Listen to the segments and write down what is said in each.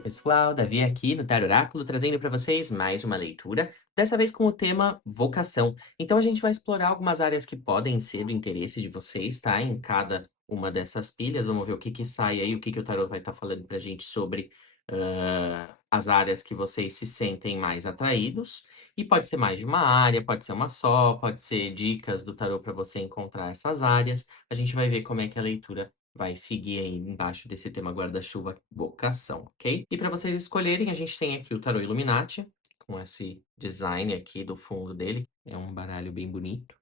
pessoal, Davi aqui no Tarot Oráculo, trazendo para vocês mais uma leitura, dessa vez com o tema vocação. Então a gente vai explorar algumas áreas que podem ser do interesse de vocês, tá? Em cada uma dessas pilhas, vamos ver o que que sai aí, o que que o tarot vai estar falando pra gente sobre as áreas que vocês se sentem mais atraídos. E pode ser mais de uma área, pode ser uma só, pode ser dicas do tarot para você encontrar essas áreas. A gente vai ver como é que a leitura vai seguir aí embaixo desse tema guarda-chuva vocação, ok? E para vocês escolherem, a gente tem aqui o Tarot Illuminati, com esse design aqui do fundo dele. É um baralho bem bonito.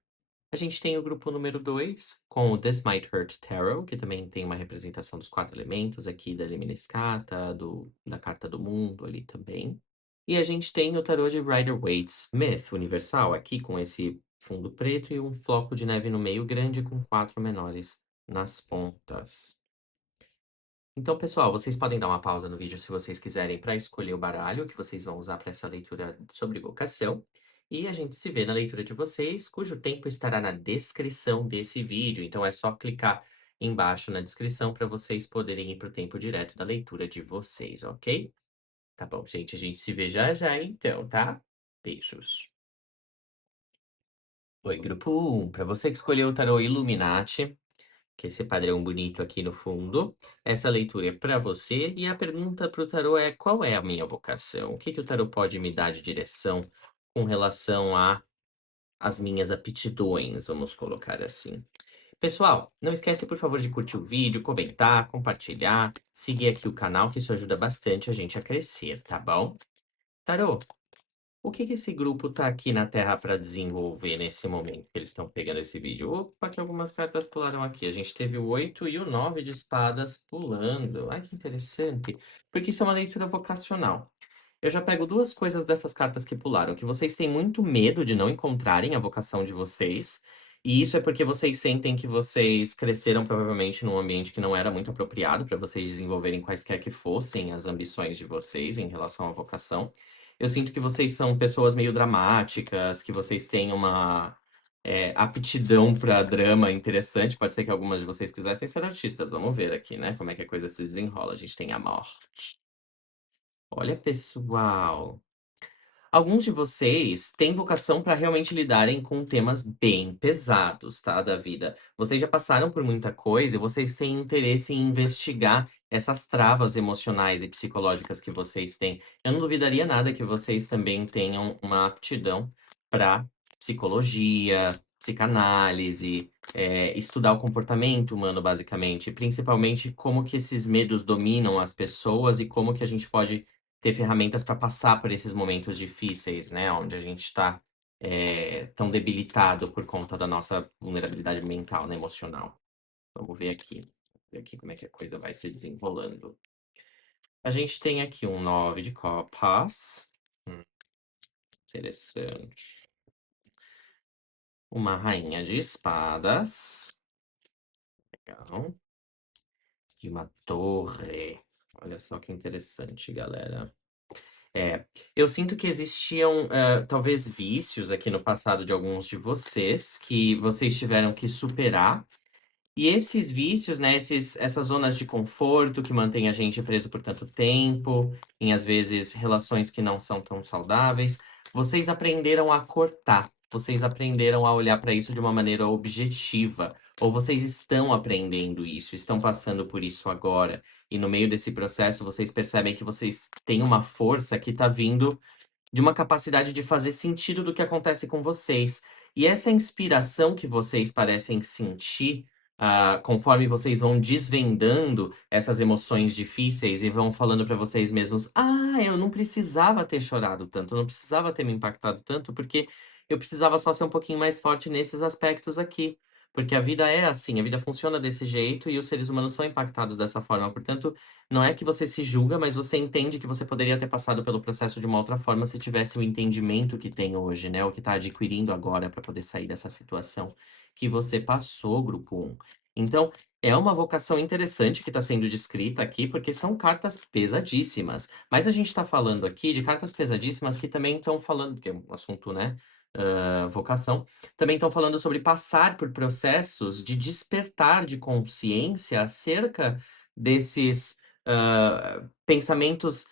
A gente tem o grupo número 2 com o This Might Hurt Tarot, que também tem uma representação dos 4 elementos aqui da Lemniscata, da Carta do Mundo ali também. E a gente tem o tarô de Rider-Waite-Smith Universal, aqui com esse fundo preto e um floco de neve no meio grande com 4 menores nas pontas. Então, pessoal, vocês podem dar uma pausa no vídeo se vocês quiserem para escolher o baralho que vocês vão usar para essa leitura sobre vocação. E a gente se vê na leitura de vocês, cujo tempo estará na descrição desse vídeo. Então é só clicar embaixo na descrição para vocês poderem ir para o tempo direto da leitura de vocês, ok? Tá bom, gente, a gente se vê já já então, tá? Beijos. Oi, grupo 1. Para você que escolheu o tarô Illuminati, que é esse padrão bonito aqui no fundo. Essa leitura é para você e a pergunta para o tarô é: qual é a minha vocação? O que que o tarô pode me dar de direção com relação a as minhas aptidões, vamos colocar assim. Pessoal, não esquece, por favor, de curtir o vídeo, comentar, compartilhar, seguir aqui o canal, que isso ajuda bastante a gente a crescer, tá bom? Tarô, o que que esse grupo tá aqui na Terra para desenvolver nesse momento que eles estão pegando esse vídeo? Opa, que algumas cartas pularam aqui. A gente teve o 8 e o 9 de espadas pulando. Ai, que interessante. Porque isso é uma leitura vocacional. Eu já pego duas coisas dessas cartas que pularam, que vocês têm muito medo de não encontrarem a vocação de vocês, e isso é porque vocês sentem que vocês cresceram provavelmente num ambiente que não era muito apropriado para vocês desenvolverem quaisquer que fossem as ambições de vocês em relação à vocação. Eu sinto que vocês são pessoas meio dramáticas, que vocês têm uma aptidão para drama interessante. Pode ser que algumas de vocês quisessem ser artistas. Vamos ver aqui, né? Como é que a coisa se desenrola. A gente tem a morte. Olha, pessoal. Alguns de vocês têm vocação para realmente lidarem com temas bem pesados, tá, da vida. Vocês já passaram por muita coisa e vocês têm interesse em investigar essas travas emocionais e psicológicas que vocês têm. Eu não duvidaria nada que vocês também tenham uma aptidão para psicologia, psicanálise, estudar o comportamento humano, basicamente, principalmente como que esses medos dominam as pessoas e como que a gente pode ter ferramentas para passar por esses momentos difíceis, né, onde a gente está tão debilitado por conta da nossa vulnerabilidade mental, né, emocional. Vamos ver aqui como é que a coisa vai se desenrolando. A gente tem aqui um 9 de copas. Interessante. Uma rainha de espadas. Legal. E uma torre. Olha só que interessante, galera. Eu sinto que existiam, talvez vícios aqui no passado de alguns de vocês, que vocês tiveram que superar. E esses vícios, né, essas zonas de conforto que mantêm a gente preso por tanto tempo, em às vezes relações que não são tão saudáveis, vocês aprenderam a cortar, vocês aprenderam a olhar para isso de uma maneira objetiva, ou vocês estão aprendendo isso, estão passando por isso agora, e no meio desse processo vocês percebem que vocês têm uma força que está vindo de uma capacidade de fazer sentido do que acontece com vocês. E essa inspiração que vocês parecem sentir, conforme vocês vão desvendando essas emoções difíceis e vão falando para vocês mesmos: "Ah, eu não precisava ter chorado tanto, eu não precisava ter me impactado tanto, porque eu precisava só ser um pouquinho mais forte nesses aspectos aqui". Porque a vida é assim, a vida funciona desse jeito e os seres humanos são impactados dessa forma. Portanto, não é que você se julga, mas você entende que você poderia ter passado pelo processo de uma outra forma se tivesse o entendimento que tem hoje, né? O que está adquirindo agora para poder sair dessa situação que você passou, grupo um. Então, é uma vocação interessante que está sendo descrita aqui, porque são cartas pesadíssimas. Mas a gente está falando aqui de cartas pesadíssimas que também estão falando, porque é um assunto, né? Vocação, também estão falando sobre passar por processos de despertar de consciência acerca desses pensamentos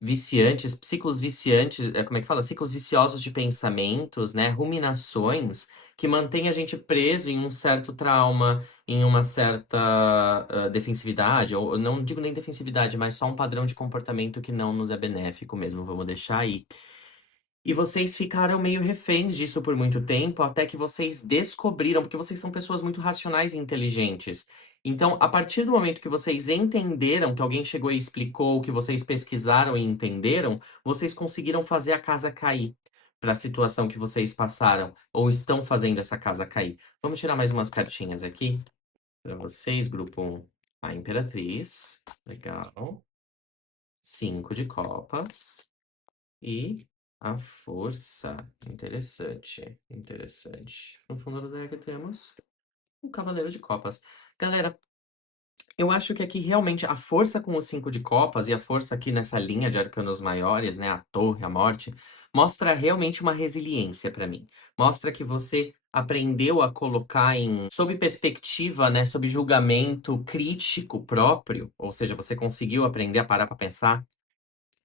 viciantes, ciclos viciantes, como é que fala? Ciclos viciosos de pensamentos, né, ruminações, que mantém a gente preso em um certo trauma, em uma certa, defensividade, ou não digo nem defensividade, mas só um padrão de comportamento que não nos é benéfico mesmo, vamos deixar aí. E vocês ficaram meio reféns disso por muito tempo, até que vocês descobriram, porque vocês são pessoas muito racionais e inteligentes. Então, a partir do momento que vocês entenderam, que alguém chegou e explicou, que vocês pesquisaram e entenderam, vocês conseguiram fazer a casa cair para a situação que vocês passaram, ou estão fazendo essa casa cair. Vamos tirar mais umas cartinhas aqui para vocês, grupo 1. A Imperatriz, legal. 5 de copas. E a força. Interessante, interessante. No fundo do deck temos o Cavaleiro de Copas. Galera, eu acho que aqui realmente a força com o 5 de copas e a força aqui nessa linha de arcanos maiores, né, a torre, a morte, mostra realmente uma resiliência pra mim. Mostra que você aprendeu a colocar sob perspectiva, né, sob julgamento crítico próprio, ou seja, você conseguiu aprender a parar pra pensar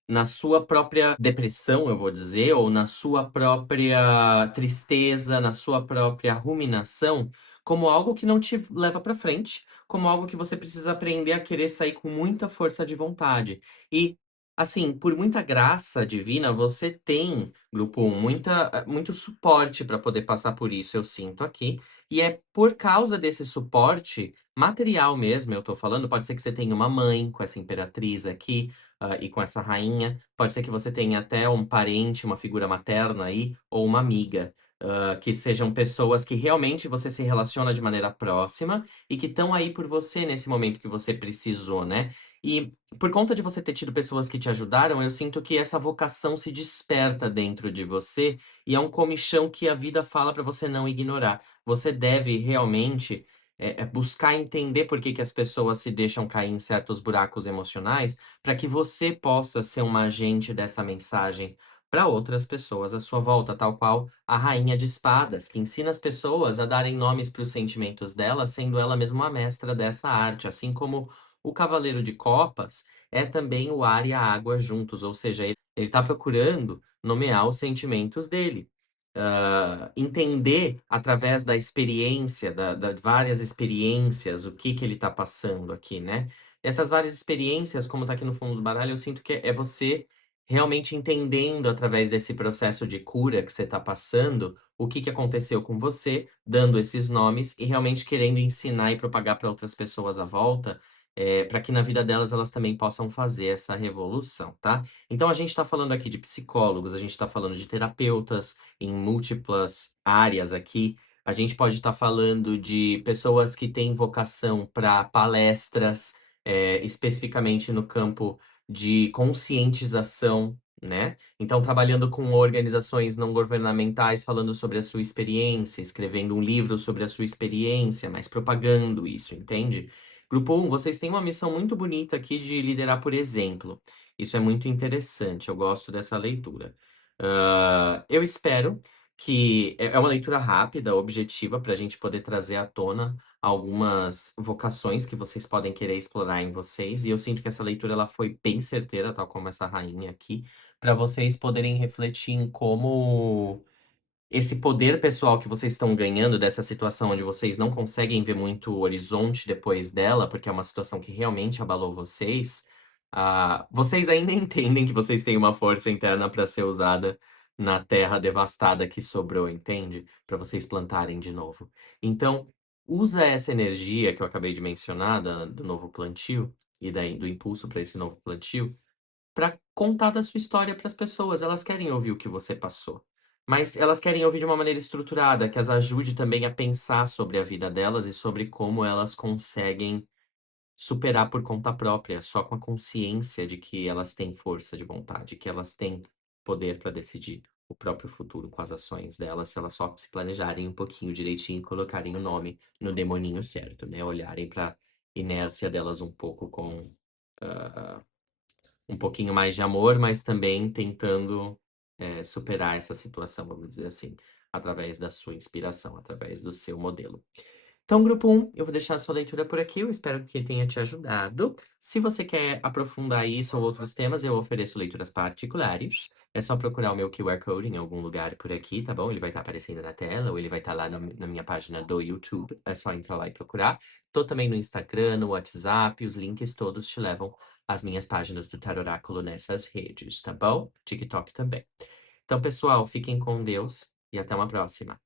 na sua própria depressão, eu vou dizer, ou na sua própria tristeza, na sua própria ruminação, como algo que não te leva pra frente, como algo que você precisa aprender a querer sair com muita força de vontade. E, assim, por muita graça divina, você tem, grupo 1, muito suporte para poder passar por isso, eu sinto aqui. E é por causa desse suporte material mesmo, eu tô falando, pode ser que você tenha uma mãe com essa imperatriz aqui, e com essa rainha. Pode ser que você tenha até um parente, uma figura materna aí, ou uma amiga, que sejam pessoas que realmente você se relaciona de maneira próxima e que estão aí por você nesse momento que você precisou, né? E por conta de você ter tido pessoas que te ajudaram, eu sinto que essa vocação se desperta dentro de você e é um comichão que a vida fala para você não ignorar. Você deve realmente buscar entender por que que as pessoas se deixam cair em certos buracos emocionais para que você possa ser um agente dessa mensagem para outras pessoas à sua volta, tal qual a Rainha de Espadas, que ensina as pessoas a darem nomes para os sentimentos dela, sendo ela mesma uma mestra dessa arte, assim como o Cavaleiro de Copas é também o ar e a água juntos, ou seja, ele está procurando nomear os sentimentos dele. Entender através da experiência, da várias experiências, o que ele está passando aqui, né? Essas várias experiências, como tá aqui no fundo do baralho, eu sinto que é você realmente entendendo através desse processo de cura que você tá passando, o que que aconteceu com você, dando esses nomes e realmente querendo ensinar e propagar para outras pessoas à volta, para que na vida delas elas também possam fazer essa revolução, tá? Então a gente tá falando aqui de psicólogos, a gente tá falando de terapeutas em múltiplas áreas aqui. A gente pode estar falando de pessoas que têm vocação para palestras, especificamente no campo de conscientização, né? Então, trabalhando com organizações não governamentais, falando sobre a sua experiência, escrevendo um livro sobre a sua experiência, mas propagando isso, entende? Grupo 1, vocês têm uma missão muito bonita aqui de liderar por exemplo. Isso é muito interessante, eu gosto dessa leitura. Eu espero que é uma leitura rápida, objetiva, para a gente poder trazer à tona algumas vocações que vocês podem querer explorar em vocês, e eu sinto que essa leitura ela foi bem certeira, tal como essa rainha aqui, para vocês poderem refletir em como esse poder pessoal que vocês estão ganhando dessa situação onde vocês não conseguem ver muito horizonte depois dela, porque é uma situação que realmente abalou vocês, vocês ainda entendem que vocês têm uma força interna para ser usada na terra devastada que sobrou, entende? Para vocês plantarem de novo. Então, usa essa energia que eu acabei de mencionar do novo plantio e daí do impulso para esse novo plantio para contar da sua história para as pessoas. Elas querem ouvir o que você passou, mas elas querem ouvir de uma maneira estruturada, que as ajude também a pensar sobre a vida delas e sobre como elas conseguem superar por conta própria, só com a consciência de que elas têm força de vontade, que elas têm poder para decidir o próprio futuro com as ações delas, se elas só se planejarem um pouquinho direitinho e colocarem o nome no demoninho certo, né? Olharem para inércia delas um pouco com ah, um pouquinho mais de amor, mas também tentando, superar essa situação, vamos dizer assim, através da sua inspiração, através do seu modelo. Então, grupo um, eu vou deixar a sua leitura por aqui, eu espero que tenha te ajudado. Se você quer aprofundar isso ou outros temas, eu ofereço leituras particulares. É só procurar o meu QR Code em algum lugar por aqui, tá bom? Ele vai estar aparecendo na tela ou ele vai estar lá na minha página do YouTube. É só entrar lá e procurar. Tô também no Instagram, no WhatsApp, os links todos te levam às minhas páginas do Taroráculo nessas redes, tá bom? TikTok também. Então, pessoal, fiquem com Deus e até uma próxima.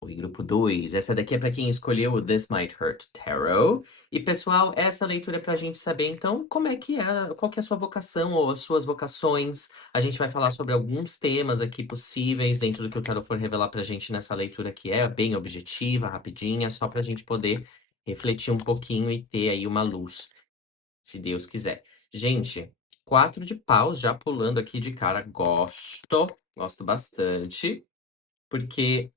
Oi, grupo 2. Essa daqui é para quem escolheu o This Might Hurt Tarot. E, pessoal, essa leitura é para a gente saber, então, como é que é, qual que é a sua vocação ou as suas vocações. A gente vai falar sobre alguns temas aqui possíveis dentro do que o tarot for revelar para a gente nessa leitura que é bem objetiva, rapidinha, só para a gente poder refletir um pouquinho e ter aí uma luz, se Deus quiser. Gente, 4 de paus já pulando aqui de cara. Gosto bastante, porque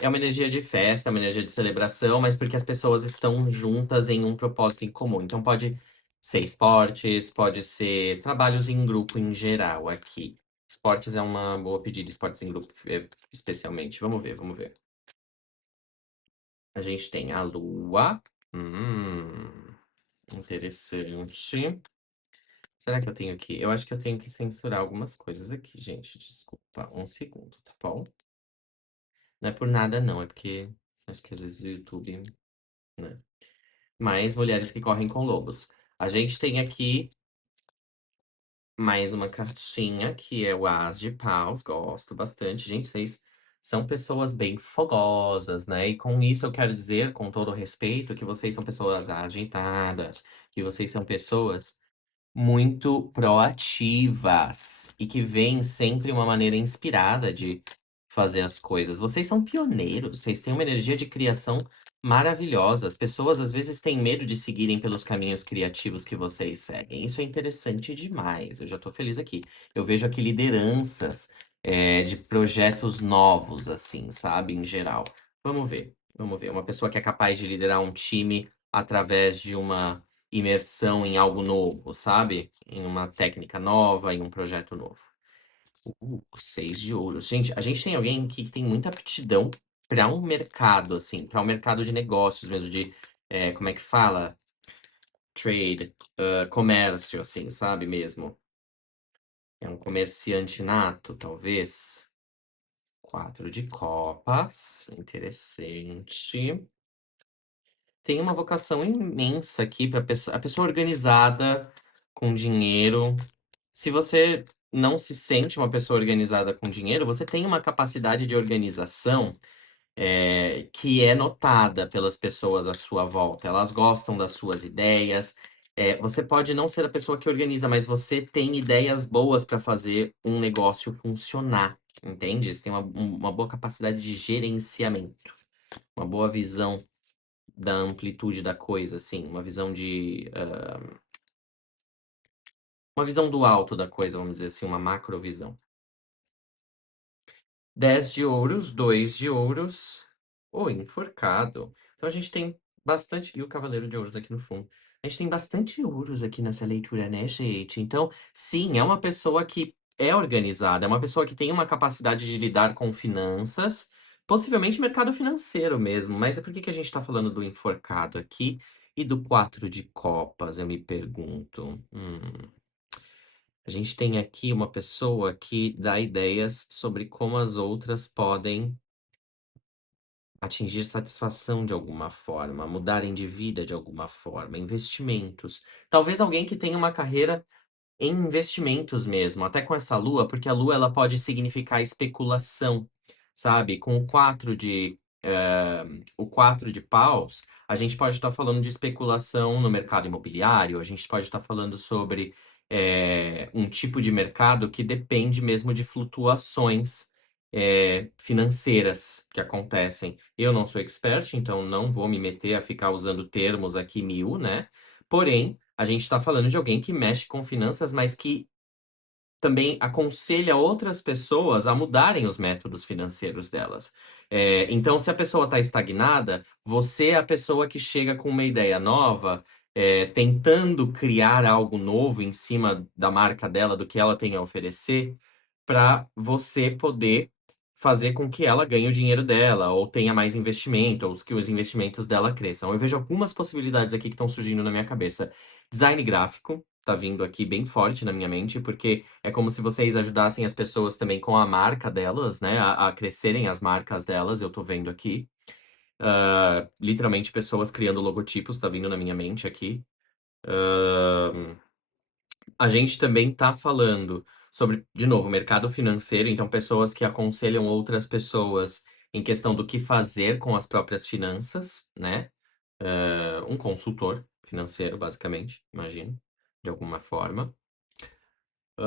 é uma energia de festa, é uma energia de celebração, mas porque as pessoas estão juntas em um propósito em comum. Então pode ser esportes, pode ser trabalhos em grupo em geral aqui. Esportes é uma boa pedida, esportes em grupo especialmente. Vamos ver, vamos ver. A gente tem a lua. Interessante. Será que eu tenho que... Eu acho que eu tenho que censurar algumas coisas aqui, gente. Desculpa, um segundo, tá bom? Não é por nada, não. É porque acho que às vezes o YouTube, né? Mais mulheres que correm com lobos. A gente tem aqui mais uma cartinha, que é o As de Paus. Gosto bastante. Gente, vocês são pessoas bem fogosas, né? E com isso eu quero dizer, com todo o respeito, que vocês são pessoas agitadas, que vocês são pessoas muito proativas e que veem sempre uma maneira inspirada de fazer as coisas. Vocês são pioneiros, vocês têm uma energia de criação maravilhosa. As pessoas às vezes têm medo de seguirem pelos caminhos criativos que vocês seguem. Isso é interessante demais. Eu já tô feliz aqui. Eu vejo aqui lideranças, de projetos novos, assim, sabe, em geral. Vamos ver, vamos ver. Uma pessoa que é capaz de liderar um time através de uma imersão em algo novo, sabe? Em uma técnica nova, em um projeto novo. 6 de ouros. Gente, a gente tem alguém aqui que tem muita aptidão para um mercado, assim, para um mercado de negócios mesmo, de, como é que fala? Trade, comércio, assim, sabe mesmo? É um comerciante nato, talvez. 4 de copas, interessante. Tem uma vocação imensa aqui para a pessoa organizada, com dinheiro. Se você não se sente uma pessoa organizada com dinheiro, você tem uma capacidade de organização, que é notada pelas pessoas à sua volta. Elas gostam das suas ideias. Você pode não ser a pessoa que organiza, mas você tem ideias boas para fazer um negócio funcionar, entende? Você tem uma boa capacidade de gerenciamento, uma boa visão da amplitude da coisa, assim, uma visão uma visão do alto da coisa, vamos dizer assim, uma macrovisão. 10 de ouros, 2 de ouros. O enforcado. Então a gente tem bastante. E o cavaleiro de ouros aqui no fundo. A gente tem bastante ouros aqui nessa leitura, né, gente? Então, sim, é uma pessoa que é organizada, é uma pessoa que tem uma capacidade de lidar com finanças, possivelmente mercado financeiro mesmo. Mas é por que que a gente tá falando do enforcado aqui e do 4 de copas, eu me pergunto. A gente tem aqui uma pessoa que dá ideias sobre como as outras podem atingir satisfação de alguma forma, mudarem de vida de alguma forma, investimentos. Talvez alguém que tenha uma carreira em investimentos mesmo, até com essa lua, porque a lua ela pode significar especulação, sabe? Com o 4 de paus, a gente pode estar falando de especulação no mercado imobiliário, a gente pode estar falando sobre um tipo de mercado que depende mesmo de flutuações financeiras que acontecem. Eu não sou expert, então não vou me meter a ficar usando termos aqui mil, né? Porém, a gente está falando de alguém que mexe com finanças, mas que também aconselha outras pessoas a mudarem os métodos financeiros delas. Então, se a pessoa está estagnada, você é a pessoa que chega com uma ideia nova, tentando criar algo novo em cima da marca dela, do que ela tem a oferecer, para você poder fazer com que ela ganhe o dinheiro dela, ou tenha mais investimento, ou que os investimentos dela cresçam. Eu vejo algumas possibilidades aqui que estão surgindo na minha cabeça. Design gráfico tá vindo aqui bem forte na minha mente, porque é como se vocês ajudassem as pessoas também com a marca delas, né, a crescerem as marcas delas, eu tô vendo aqui. Literalmente pessoas criando logotipos, tá vindo na minha mente aqui. A gente também tá falando sobre, de novo, mercado financeiro, então pessoas que aconselham outras pessoas em questão do que fazer com as próprias finanças, né? Um consultor financeiro, basicamente, imagino, de alguma forma.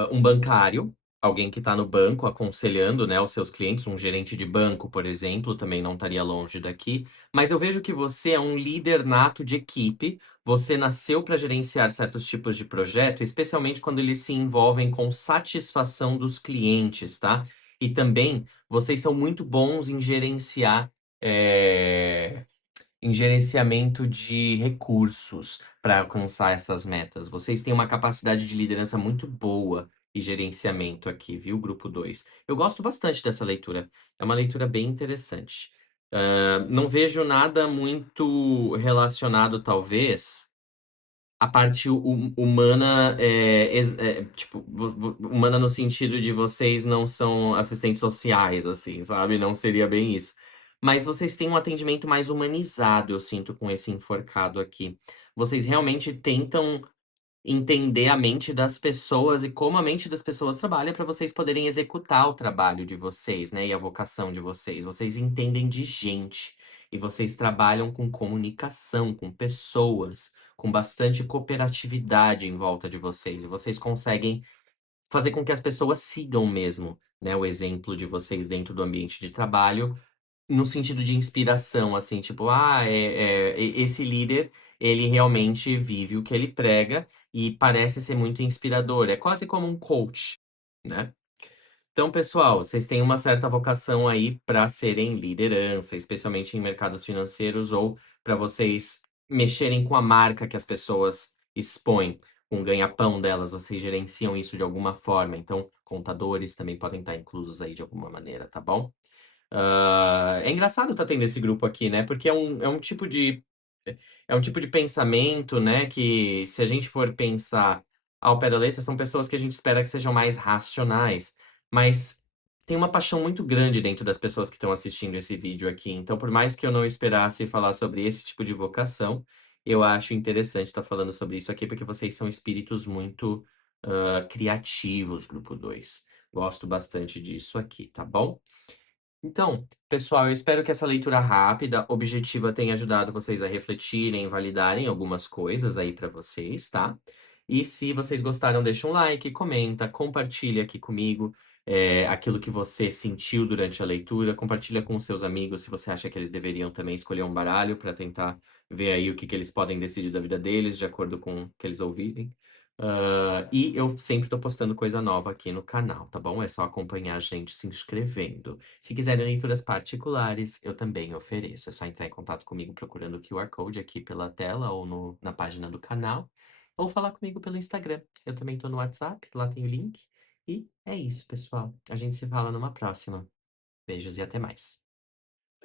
Um bancário, alguém que está no banco aconselhando, né, os seus clientes, um gerente de banco, por exemplo, também não estaria longe daqui. Mas eu vejo que você é um líder nato de equipe, você nasceu para gerenciar certos tipos de projeto, especialmente quando eles se envolvem com satisfação dos clientes, tá? E também vocês são muito bons em gerenciar, em gerenciamento de recursos para alcançar essas metas. Vocês têm uma capacidade de liderança muito boa e gerenciamento aqui, viu, grupo 2. Eu gosto bastante dessa leitura. É uma leitura bem interessante. Não vejo nada muito relacionado, talvez, à parte humana, tipo, humana no sentido de vocês não são assistentes sociais, assim, sabe? Não seria bem isso. Mas vocês têm um atendimento mais humanizado, eu sinto, com esse enforcado aqui. Vocês realmente tentam entender a mente das pessoas e como a mente das pessoas trabalha para vocês poderem executar o trabalho de vocês, né, e a vocação de vocês. Vocês entendem de gente e vocês trabalham com comunicação, com pessoas, com bastante cooperatividade em volta de vocês e vocês conseguem fazer com que as pessoas sigam mesmo, né, o exemplo de vocês dentro do ambiente de trabalho no sentido de inspiração, assim, tipo, esse líder, ele realmente vive o que ele prega e parece ser muito inspirador. É quase como um coach, né? Então, pessoal, vocês têm uma certa vocação aí para serem liderança, especialmente em mercados financeiros, ou para vocês mexerem com a marca que as pessoas expõem, com o ganha-pão delas, vocês gerenciam isso de alguma forma. Então, contadores também podem estar inclusos aí de alguma maneira, tá bom? É engraçado estar tendo esse grupo aqui, né, porque é um tipo de pensamento, né, que se a gente for pensar ao pé da letra, são pessoas que a gente espera que sejam mais racionais, mas tem uma paixão muito grande dentro das pessoas que estão assistindo esse vídeo aqui, então por mais que eu não esperasse falar sobre esse tipo de vocação, eu acho interessante estar falando sobre isso aqui, porque vocês são espíritos muito, criativos, grupo 2. Gosto bastante disso aqui, tá bom? Então, pessoal, eu espero que essa leitura rápida, objetiva, tenha ajudado vocês a refletirem, validarem algumas coisas aí para vocês, tá? E se vocês gostaram, deixa um like, comenta, compartilha aqui comigo, aquilo que você sentiu durante a leitura, compartilha com os seus amigos se você acha que eles deveriam também escolher um baralho para tentar ver aí o que que eles podem decidir da vida deles, de acordo com o que eles ouvirem. E eu sempre tô postando coisa nova aqui no canal, tá bom? É só acompanhar a gente se inscrevendo. Se quiserem leituras particulares, eu também ofereço. É só entrar em contato comigo procurando o QR Code aqui pela tela ou na página do canal, ou falar comigo pelo Instagram. Eu também tô no WhatsApp, lá tem o link. E é isso, pessoal. A gente se fala numa próxima. Beijos e até mais.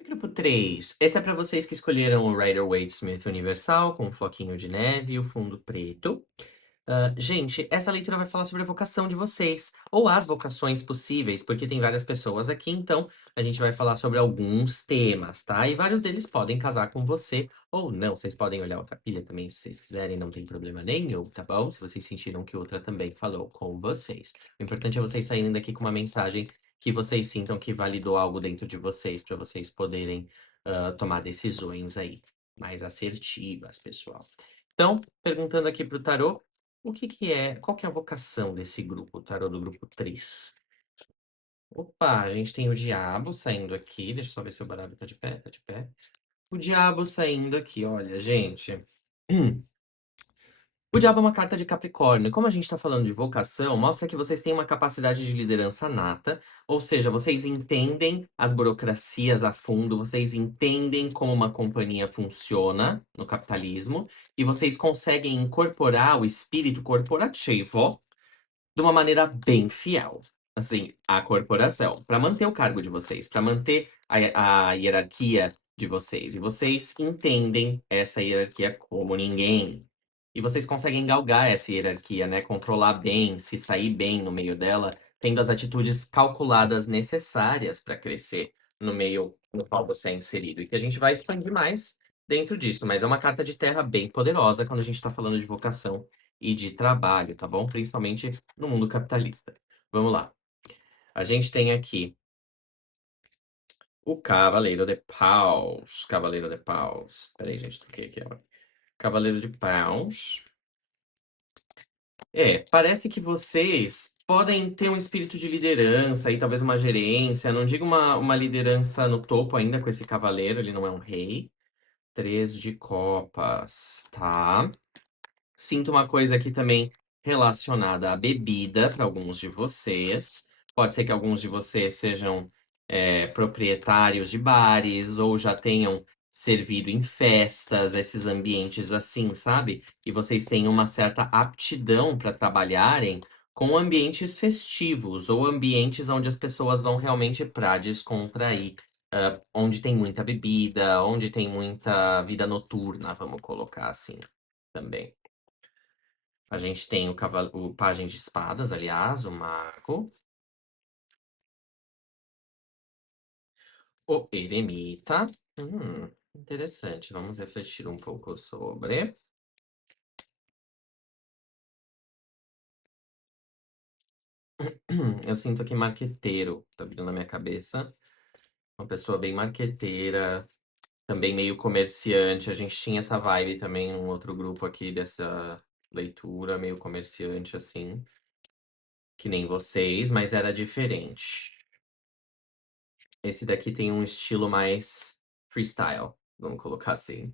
Grupo 3. Esse é para vocês que escolheram o Rider-Waite-Smith Universal com um floquinho de neve e o fundo preto. Gente, essa leitura vai falar sobre a vocação de vocês, ou as vocações possíveis, porque tem várias pessoas aqui, então a gente vai falar sobre alguns temas, tá? E vários deles podem casar com você, ou não. Vocês podem olhar outra pilha também, se vocês quiserem, não tem problema nenhum, tá bom? Se vocês sentiram que outra também falou com vocês. O importante é vocês saírem daqui com uma mensagem que vocês sintam que validou algo dentro de vocês, para vocês poderem tomar decisões aí mais assertivas, pessoal. Então, perguntando aqui pro tarô. Qual que é a vocação desse grupo, o tarô do grupo 3? Opa, a gente tem o diabo saindo aqui, deixa eu só ver se o baralho tá de pé, tá de pé. O diabo saindo aqui, olha, gente. O diabo é uma carta de Capricórnio. Como a gente está falando de vocação, mostra que vocês têm uma capacidade de liderança nata, ou seja, vocês entendem as burocracias a fundo, vocês entendem como uma companhia funciona no capitalismo, e vocês conseguem incorporar o espírito corporativo de uma maneira bem fiel. Assim, a corporação, para manter o cargo de vocês, para manter a hierarquia de vocês, e vocês entendem essa hierarquia como ninguém. E vocês conseguem galgar essa hierarquia, né, controlar bem, se sair bem no meio dela, tendo as atitudes calculadas necessárias para crescer no meio no qual você é inserido. E que a gente vai expandir mais dentro disso, mas é uma carta de terra bem poderosa quando a gente está falando de vocação e de trabalho, tá bom? Principalmente no mundo capitalista. Vamos lá. A gente tem aqui o Cavaleiro de Paus. Cavaleiro de Paus. Espera aí, gente, troquei aqui agora. Cavaleiro de Paus. Parece que vocês podem ter um espírito de liderança e talvez uma gerência. Não digo uma liderança no topo ainda com esse cavaleiro, ele não é um rei. Três de copas, tá? Sinto uma coisa aqui também relacionada à bebida para alguns de vocês. Pode ser que alguns de vocês sejam proprietários de bares ou já tenham servido em festas, esses ambientes assim, sabe? E vocês têm uma certa aptidão para trabalharem com ambientes festivos ou ambientes onde as pessoas vão realmente para descontrair, onde tem muita bebida, onde tem muita vida noturna, vamos colocar assim também. A gente tem o pajem de espadas, aliás, o mago, o eremita. Interessante. Vamos refletir um pouco sobre. Eu sinto aqui marqueteiro, tá vindo na minha cabeça. Uma pessoa bem marqueteira, também meio comerciante. A gente tinha essa vibe também em um outro grupo aqui dessa leitura, meio comerciante assim, que nem vocês, mas era diferente. Esse daqui tem um estilo mais freestyle, vamos colocar assim.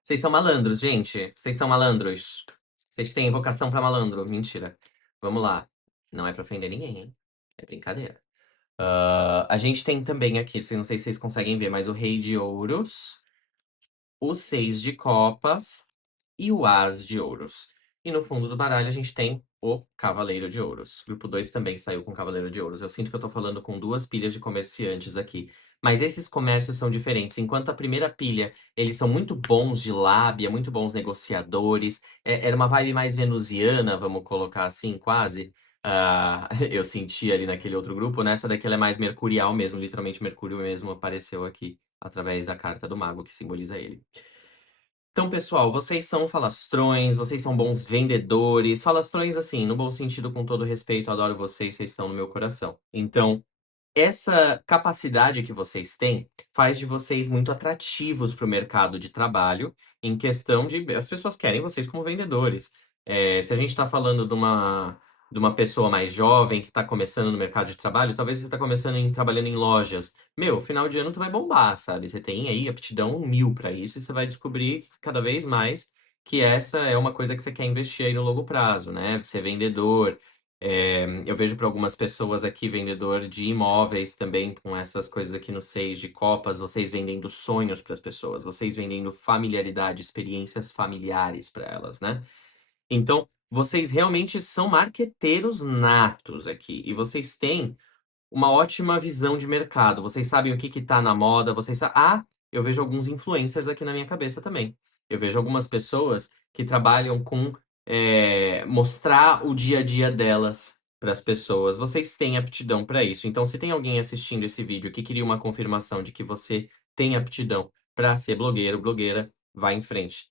Vocês são malandros, gente. Vocês são malandros. Vocês têm vocação pra malandro. Mentira. Vamos lá. Não é pra ofender ninguém, hein? É brincadeira. A gente tem também aqui, não sei se vocês conseguem ver, mas o Rei de Ouros, o Seis de Copas e o As de Ouros. E no fundo do baralho a gente tem o Cavaleiro de Ouros. Grupo 2 também saiu com Cavaleiro de Ouros. Eu sinto que eu tô falando com duas pilhas de comerciantes aqui. Mas esses comércios são diferentes. Enquanto a primeira pilha, eles são muito bons de lábia, muito bons negociadores. Era uma vibe mais venusiana, vamos colocar assim, quase. Eu senti ali naquele outro grupo. Nessa daqui ela é mais mercurial mesmo. Literalmente Mercúrio mesmo apareceu aqui através da carta do mago que simboliza ele. Então, pessoal, vocês são falastrões, vocês são bons vendedores. Falastrões, assim, no bom sentido, com todo respeito, adoro vocês, vocês estão no meu coração. Então, essa capacidade que vocês têm faz de vocês muito atrativos para o mercado de trabalho, em questão de as pessoas querem vocês como vendedores. Se a gente está falando de uma pessoa mais jovem que está começando no mercado de trabalho, talvez você está começando trabalhando em lojas. Meu, final de ano tu vai bombar, sabe? Você tem aí aptidão 1000 para isso e você vai descobrir cada vez mais que essa é uma coisa que você quer investir aí no longo prazo, né? Ser vendedor. Eu vejo para algumas pessoas aqui, vendedor de imóveis também, com essas coisas aqui no Seis de Copas, vocês vendendo sonhos para as pessoas, vocês vendendo familiaridade, experiências familiares para elas, né? Então, vocês realmente são marqueteiros natos aqui, e vocês têm uma ótima visão de mercado. Vocês sabem o que que tá na moda, eu vejo alguns influencers aqui na minha cabeça também. Eu vejo algumas pessoas que trabalham com mostrar o dia a dia delas para as pessoas. Vocês têm aptidão para isso. Então, se tem alguém assistindo esse vídeo que queria uma confirmação de que você tem aptidão para ser blogueiro, blogueira, vá em frente.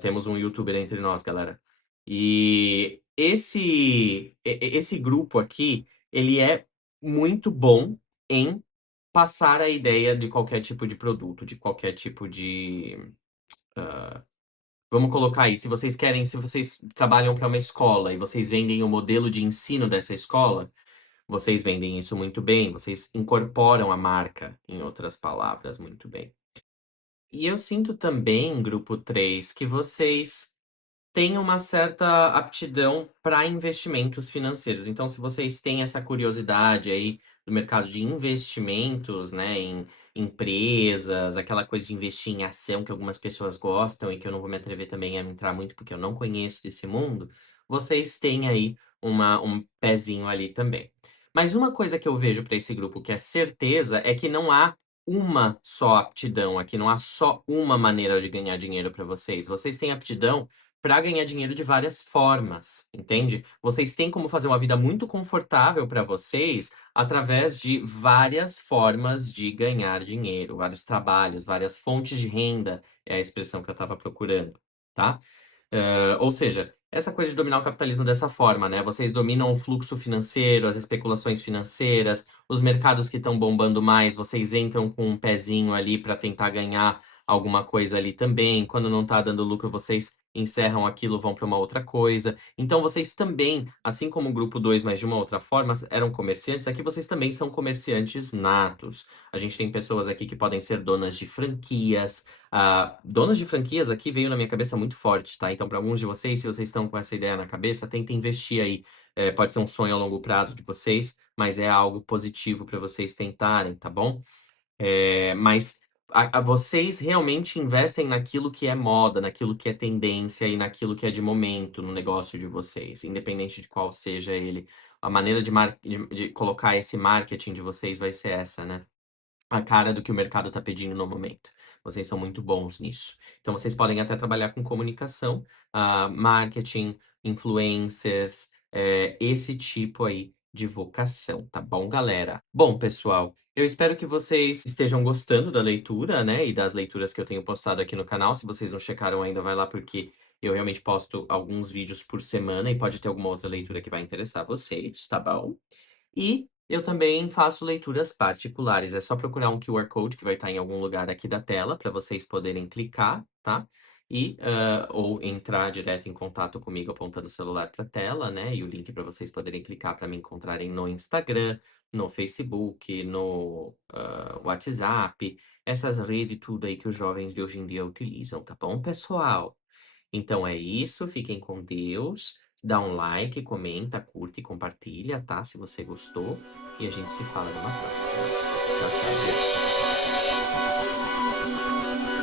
Temos um youtuber entre nós, galera. E esse grupo aqui, ele é muito bom em passar a ideia de qualquer tipo de produto, de qualquer tipo de. Vamos colocar aí, se vocês trabalham para uma escola e vocês vendem o modelo de ensino dessa escola, vocês vendem isso muito bem, vocês incorporam a marca, em outras palavras, muito bem. E eu sinto também, grupo 3, que vocês tem uma certa aptidão para investimentos financeiros. Então, se vocês têm essa curiosidade aí do mercado de investimentos, né, em empresas, aquela coisa de investir em ação que algumas pessoas gostam e que eu não vou me atrever também a entrar muito porque eu não conheço desse mundo, vocês têm aí um pezinho ali também. Mas uma coisa que eu vejo para esse grupo que é certeza, é que não há uma só aptidão aqui, não há só uma maneira de ganhar dinheiro para vocês. Vocês têm aptidão para ganhar dinheiro de várias formas, entende? Vocês têm como fazer uma vida muito confortável para vocês através de várias formas de ganhar dinheiro, vários trabalhos, várias fontes de renda, é a expressão que eu estava procurando, tá? Ou seja, essa coisa de dominar o capitalismo dessa forma, né? Vocês dominam o fluxo financeiro, as especulações financeiras, os mercados que estão bombando mais, vocês entram com um pezinho ali para tentar ganhar alguma coisa ali também. Quando não tá dando lucro, vocês encerram aquilo, vão para uma outra coisa. Então vocês também, assim como o grupo 2, mas de uma outra forma, eram comerciantes, aqui vocês também são comerciantes natos. A gente tem pessoas aqui que podem ser donas de franquias, donos de franquias aqui veio na minha cabeça muito forte, tá? Então, para alguns de vocês, se vocês estão com essa ideia na cabeça, tentem investir aí. Pode ser um sonho a longo prazo de vocês, mas é algo positivo para vocês tentarem, tá bom? Mas vocês realmente investem naquilo que é moda, naquilo que é tendência e naquilo que é de momento no negócio de vocês, independente de qual seja ele. A maneira de colocar esse marketing de vocês vai ser essa, né? A cara do que o mercado está pedindo no momento. Vocês são muito bons nisso. Então vocês podem até trabalhar com comunicação, marketing, influencers, esse tipo aí de vocação, tá bom, galera? Bom, pessoal, eu espero que vocês estejam gostando da leitura, né, e das leituras que eu tenho postado aqui no canal. Se vocês não checaram ainda, vai lá porque eu realmente posto alguns vídeos por semana e pode ter alguma outra leitura que vai interessar vocês, tá bom? E eu também faço leituras particulares. É só procurar um QR Code que vai estar em algum lugar aqui da tela para vocês poderem clicar, tá? Ou entrar direto em contato comigo apontando o celular para a tela, né? E o link para vocês poderem clicar para me encontrarem no Instagram, no Facebook, no WhatsApp, essas redes tudo aí que os jovens de hoje em dia utilizam, tá bom, pessoal? Então é isso, fiquem com Deus. Dá um like, comenta, curte e compartilha, tá? Se você gostou. E a gente se fala numa próxima. Tchau, tchau. Beijo.